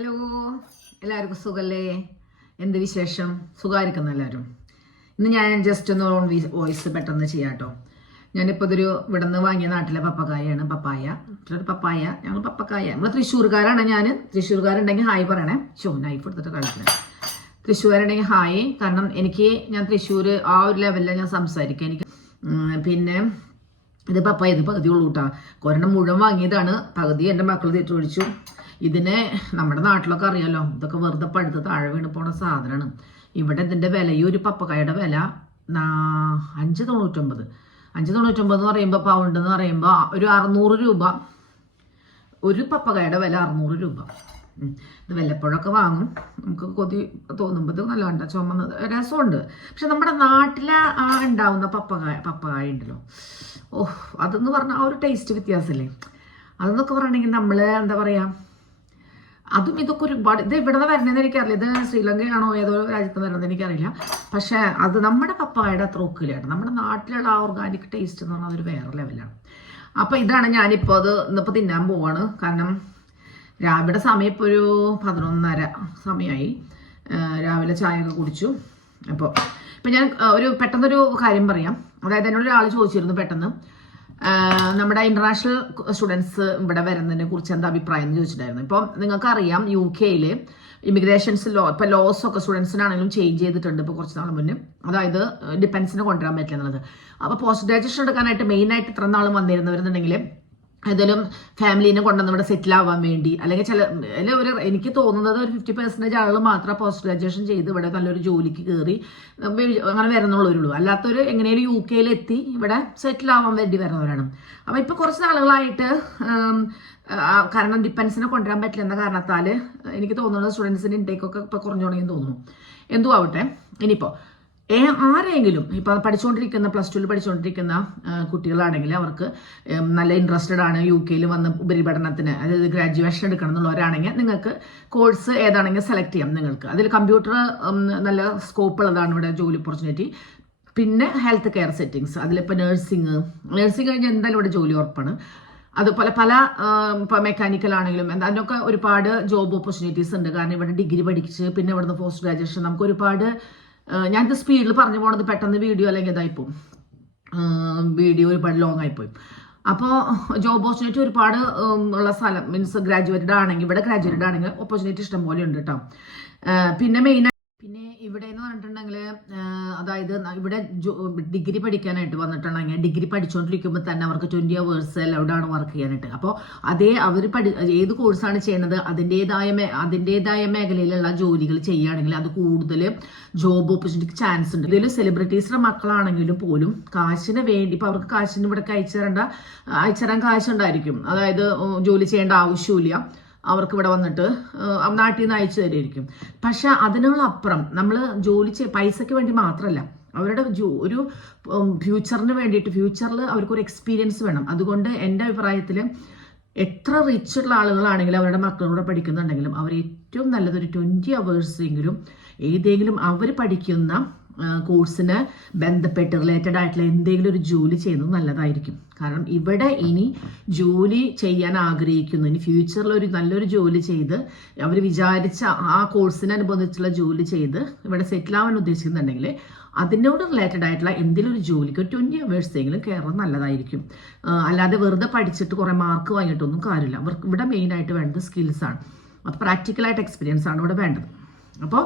Hello, എല്ലാവർക്കും സുഖല്ലേ? എന്ത് വിശേഷം? സുഖമായിരിക്കുന്നു എല്ലാവരും. ഇന്ന് ഞാൻ ജസ്റ്റ് ഒന്ന് വോയിസ് പെട്ടെന്ന് ചെയ്യാം കേട്ടോ. ഞാനിപ്പോൾ ഇതൊരു ഇവിടെ നിന്ന് വാങ്ങിയ നാട്ടിലെ പപ്പായ. ഞങ്ങൾ പപ്പക്കായ, നമ്മൾ തൃശ്ശൂർക്കാരാണ്. ഞാൻ തൃശ്ശൂർക്കാരുണ്ടെങ്കിൽ ഹായ് പറയണേ. നൈഫ് എടുത്തിട്ട് കളിക്കണേ. തൃശ്ശൂരുണ്ടെങ്കിൽ ഹായ്. കാരണം ഞാൻ തൃശ്ശൂർ ആ ഒരു ലെവലിലാണ് ഞാൻ സംസാരിക്കുക. പിന്നെ ഇത് പപ്പായ, ഇത് പകുതി ഉള്ളൂ കേട്ടോ. കൊരണം മുഴുവൻ വാങ്ങിയതാണ്. പകുതി എൻ്റെ മക്കൾ തെറ്റൊഴിച്ചു. ഇതിനെ നമ്മുടെ നാട്ടിലൊക്കെ അറിയാലോ, ഇതൊക്കെ വെറുതെ പഴുത്ത് താഴെ വീണ് പോണ സാധനമാണ്. ഇവിടെ ഇതിൻ്റെ വില, ഈ ഒരു പപ്പക്കായുടെ വില 5,99. 5,99 എന്ന് പറയുമ്പോൾ, പൗണ്ട് എന്ന് പറയുമ്പോൾ ഒരു 600 രൂപ. ഒരു പപ്പക്കായുടെ വില 600 രൂപ. ഇത് വല്ലപ്പോഴൊക്കെ വാങ്ങും, നമുക്ക് കൊതി തോന്നുമ്പോൾ. ഇത് നല്ല ചുമന്നത് രസമുണ്ട്. പക്ഷെ നമ്മുടെ നാട്ടിലെ ആ ഉണ്ടാവുന്ന പപ്പക്കായ ഉണ്ടല്ലോ, അതെന്ന് പറഞ്ഞാൽ ആ ഒരു ടേസ്റ്റ് വ്യത്യാസമല്ലേ. അതെന്നൊക്കെ പറയണമെങ്കിൽ നമ്മൾ എന്താ പറയുക, അതും ഇതൊക്കെ ഒരുപാട്. ഇത് ഇവിടെ നിന്ന് വരണമെന്ന് എനിക്കറിയില്ല. ഇത് ശ്രീലങ്കയാണോ ഏതോ രാജ്യത്ത് വരണമെന്ന് എനിക്കറിയില്ല. പക്ഷെ അത് നമ്മുടെ പപ്പായയുടെ അത്ര ഒക്കിലാണ്. നമ്മുടെ നാട്ടിലുള്ള ആ ഓർഗാനിക് ടേസ്റ്റ് എന്ന് പറഞ്ഞാൽ അതൊരു വേറെ ലെവലാണ്. അപ്പം ഇതാണ് ഞാനിപ്പോൾ ഇന്നിപ്പോൾ തിന്നാൻ പോവാണ്. കാരണം രാവിലെ സമയം ഇപ്പോൾ ഒരു 11:30 സമയമായി. രാവിലെ ചായയൊക്കെ കുടിച്ചു. അപ്പോൾ ഞാൻ പെട്ടെന്നൊരു കാര്യം പറയാം. അതായത് എന്നോട് ഒരാൾ ചോദിച്ചിരുന്നു പെട്ടെന്ന്, നമ്മുടെ ഇന്റർനാഷണൽ സ്റ്റുഡൻസ് ഇവിടെ വരുന്നതിനെ കുറിച്ച് എന്താ അഭിപ്രായം എന്ന് ചോദിച്ചിട്ടുണ്ടായിരുന്നു. ഇപ്പം നിങ്ങൾക്കറിയാം, UK ഇമിഗ്രേഷൻസ് ഇപ്പൊ ലോസ് ഒക്കെ സ്റ്റുഡൻസിനാണെങ്കിലും ചേഞ്ച് ചെയ്തിട്ടുണ്ട് ഇപ്പോൾ കുറച്ച് നാൾ മുന്നേ. അതായത് ഡിപ്പെൻസിന് കൊണ്ടുവരാൻ പറ്റില്ല എന്നുള്ളത്. അപ്പോൾ പോസ്റ്റ് ഗ്രാജുവേഷൻ എടുക്കാനായിട്ട് മെയിനായിട്ട് ഇത്ര നാൾ വന്നിരുന്നവരുന്നുണ്ടെങ്കിൽ ഏതെങ്കിലും ഫാമിലീനെ കൊണ്ടുവന്ന് ഇവിടെ സെറ്റിൽ ആവാൻ വേണ്ടി, അല്ലെങ്കിൽ എനിക്ക് തോന്നുന്നത് ഒരു 50% ആളുകൾ മാത്രം പോസ്റ്റ് ഗ്രാജുവേഷൻ ചെയ്ത് ഇവിടെ നല്ലൊരു ജോലിക്ക് കയറി അങ്ങനെ വരുന്നുള്ളവരുള്ളൂ. അല്ലാത്തവർ എങ്ങനെയും UK എത്തി ഇവിടെ സെറ്റിൽ ആവാൻ വേണ്ടി വരുന്നവരാണ്. അപ്പോൾ ഇപ്പോൾ കുറച്ച് നാളുകളായിട്ട് കാരണം ഡിപ്പെൻസിനെ കൊണ്ടുവരാൻ പറ്റില്ല എന്ന കാരണത്താൽ എനിക്ക് തോന്നുന്നത് സ്റ്റുഡൻസിൻ്റെ ഇൻടേക്കൊക്കെ ഇപ്പോൾ കുറഞ്ഞു തുടങ്ങിയെന്ന് തോന്നുന്നു. എന്തോ ആവട്ടെ, ഇനിയിപ്പോൾ ആരെങ്കിലും ഇപ്പം പഠിച്ചുകൊണ്ടിരിക്കുന്ന പ്ലസ് 2 പഠിച്ചുകൊണ്ടിരിക്കുന്ന കുട്ടികളാണെങ്കിൽ അവർക്ക് നല്ല ഇൻട്രസ്റ്റഡ് ആണ് UK വന്ന് ഉപരിപഠനത്തിന്, അതായത് ഗ്രാജുവേഷൻ എടുക്കണം എന്നുള്ളവരാണെങ്കിൽ നിങ്ങൾക്ക് കോഴ്സ് ഏതാണെങ്കിൽ സെലക്ട് ചെയ്യാം. നിങ്ങൾക്ക് അതിൽ കമ്പ്യൂട്ടർ നല്ല സ്കോപ്പ് ഉള്ളതാണ് ഇവിടെ ജോലി ഓപ്പർച്യൂണിറ്റി. പിന്നെ ഹെൽത്ത് കെയർ സെറ്റിങ്സ്, അതിലിപ്പോൾ നഴ്സിംഗ് കഴിഞ്ഞാൽ എന്തായാലും ഇവിടെ ജോലി ഉറപ്പാണ്. അതുപോലെ ഇപ്പോൾ മെക്കാനിക്കൽ ആണെങ്കിലും അതിനൊക്കെ ഒരുപാട് ജോബ് ഓപ്പർച്യൂണിറ്റീസ് ഉണ്ട്. കാരണം ഇവിടെ ഡിഗ്രി പഠിച്ച് പിന്നെ ഇവിടുന്ന് പോസ്റ്റ് ഗ്രാജുവേഷൻ നമുക്ക് ഒരുപാട്, ഞാനിത് സ്പീഡിൽ പറഞ്ഞു പോണത് പെട്ടെന്ന് വീഡിയോ അല്ലെങ്കിൽ ഇതായിപ്പോവും, വീഡിയോ ഒരുപാട് ലോങ് ആയിപ്പോയി. അപ്പോൾ ജോബ് ഓപ്പർച്യൂണിറ്റി ഒരുപാട് ഉള്ള സ്ഥലം, മീൻസ് ഗ്രാജുവേറ്റഡ് ആണെങ്കിൽ, ഇവിടെ ഗ്രാജുവേറ്റഡ് ആണെങ്കിൽ ഓപ്പർച്യൂണിറ്റി ഇഷ്ടം പോലെ ഉണ്ട് കേട്ടോ. പിന്നെ ഇവിടെ എന്ന് പറഞ്ഞിട്ടുണ്ടെങ്കിൽ, അതായത് ഇവിടെ ഡിഗ്രി പഠിക്കാനായിട്ട് വന്നിട്ടുണ്ടെങ്കിൽ ഡിഗ്രി പഠിച്ചുകൊണ്ടിരിക്കുമ്പോൾ തന്നെ അവർക്ക് 20 hours അലൗഡാണ് വർക്ക് ചെയ്യാനായിട്ട്. അപ്പോൾ അവർ ഏത് കോഴ്സാണ് ചെയ്യുന്നത് അതിൻ്റെതായ മേഖലയിലുള്ള ജോലികൾ ചെയ്യുകയാണെങ്കിൽ അത് കൂടുതൽ ജോബ് ഓപ്പർച്യൂണിറ്റിക്ക് ചാൻസ് ഉണ്ട്. ഇതിൽ സെലിബ്രിറ്റീസിന്റെ മക്കളാണെങ്കിലും പോലും കാശിന് വേണ്ടി, ഇപ്പോൾ അവർക്ക് കാശിന് ഇവിടെ അയച്ചുതരാൻ കാശുണ്ടായിരിക്കും. അതായത് ജോലി ചെയ്യേണ്ട ആവശ്യമില്ല, അവർക്ക് ഇവിടെ വന്നിട്ട് നാട്ടിൽ നിന്ന് അയച്ചു തരുമായിരിക്കും. പക്ഷെ അതിനോടപ്പുറം നമ്മൾ പൈസയ്ക്ക് വേണ്ടി മാത്രമല്ല, അവരുടെ ഒരു ഫ്യൂച്ചറിന് വേണ്ടിയിട്ട്, ഫ്യൂച്ചറിൽ അവർക്കൊരു എക്സ്പീരിയൻസ് വേണം. അതുകൊണ്ട് എൻ്റെ അഭിപ്രായത്തിൽ എത്ര റിച്ച് ഉള്ള ആളുകളാണെങ്കിലും അവരുടെ മക്കളോട് പഠിക്കുന്നുണ്ടെങ്കിലും അവർ ഏറ്റവും നല്ലതൊരു 20 hours എങ്കിലും ഏതെങ്കിലും അവർ പഠിക്കുന്ന കോഴ്സിന് ബന്ധപ്പെട്ട് റിലേറ്റഡ് ആയിട്ടുള്ള എന്തെങ്കിലും ഒരു ജോലി ചെയ്യുന്നത് നല്ലതായിരിക്കും. കാരണം ഇവിടെ ഇനി ജോലി ചെയ്യാൻ ആഗ്രഹിക്കുന്നു, ഇനി ഫ്യൂച്ചറിൽ നല്ലൊരു ജോലി ചെയ്ത് അവർ വിചാരിച്ച ആ കോഴ്സിനനുബന്ധിച്ചുള്ള ജോലി ചെയ്ത് ഇവിടെ സെറ്റിൽ ആവാൻ ഉദ്ദേശിക്കുന്നുണ്ടെങ്കിൽ അതിനോട് റിലേറ്റഡ് ആയിട്ടുള്ള എന്തെങ്കിലും ഒരു ജോലിക്ക് 20 hours എങ്കിലും കയറുന്നത് നല്ലതായിരിക്കും. അല്ലാതെ വെറുതെ പഠിച്ചിട്ട് കുറേ മാർക്ക് വാങ്ങിയിട്ടൊന്നും കാര്യമില്ല. അവർക്ക് ഇവിടെ മെയിനായിട്ട് വേണ്ടത് സ്കിൽസാണ്. അത് പ്രാക്ടിക്കലായിട്ട് എക്സ്പീരിയൻസ് ആണ് ഇവിടെ വേണ്ടത്. അപ്പോൾ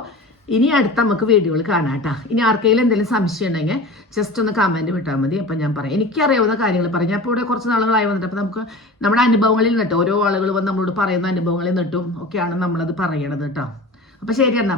ഇനി അടുത്ത നമുക്ക് വീഡിയോകൾ കാണാം കേട്ടോ. ഇനി ആർക്കെങ്കിലും എന്തെങ്കിലും സംശയം ഉണ്ടെങ്കിൽ ജസ്റ്റ് ഒന്ന് കമൻറ്റ് വിട്ടാൽ മതി. അപ്പം ഞാൻ പറയാം, എനിക്കറിയാവുന്ന കാര്യങ്ങൾ പറയാം. അപ്പോൾ ഇവിടെ കുറച്ച് നാളുകളായി വന്നിട്ട് അപ്പോൾ നമുക്ക് നമ്മുടെ അനുഭവങ്ങളിൽ നിന്നിട്ട്, ഓരോ ആളുകൾ വന്ന് നമ്മളോട് പറയുന്ന അനുഭവങ്ങളിൽ നിന്നിട്ടും ഒക്കെയാണ് നമ്മളത് പറയണത് കേട്ടോ. അപ്പോൾ ശരി എന്നാ.